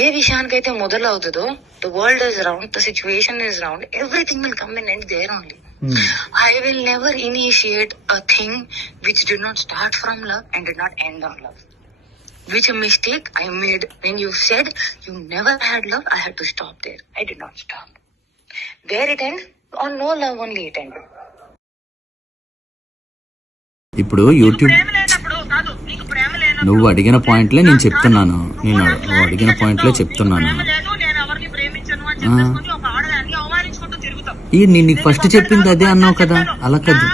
ఏ విషయానికైతే మొదలవుతుందో the world is round the situation is round everything will come in and there only will never initiate a thing which did not start from love and did not end on love. Which a mistake I made when you said you never had love, I had to stop there. I did not stop. Where it ended? On no love only it ended. ఇప్పుడు YouTube నువ్వు అడిగిన పాయింట్లే నేను చెప్తున్నాను. నేను నువ్వు అడిగిన పాయింట్లే చెప్తున్నాను. ఈ నేను నీకు ఫస్ట్ చెప్పింది అదే అన్నావు కదా. అలా కాదు.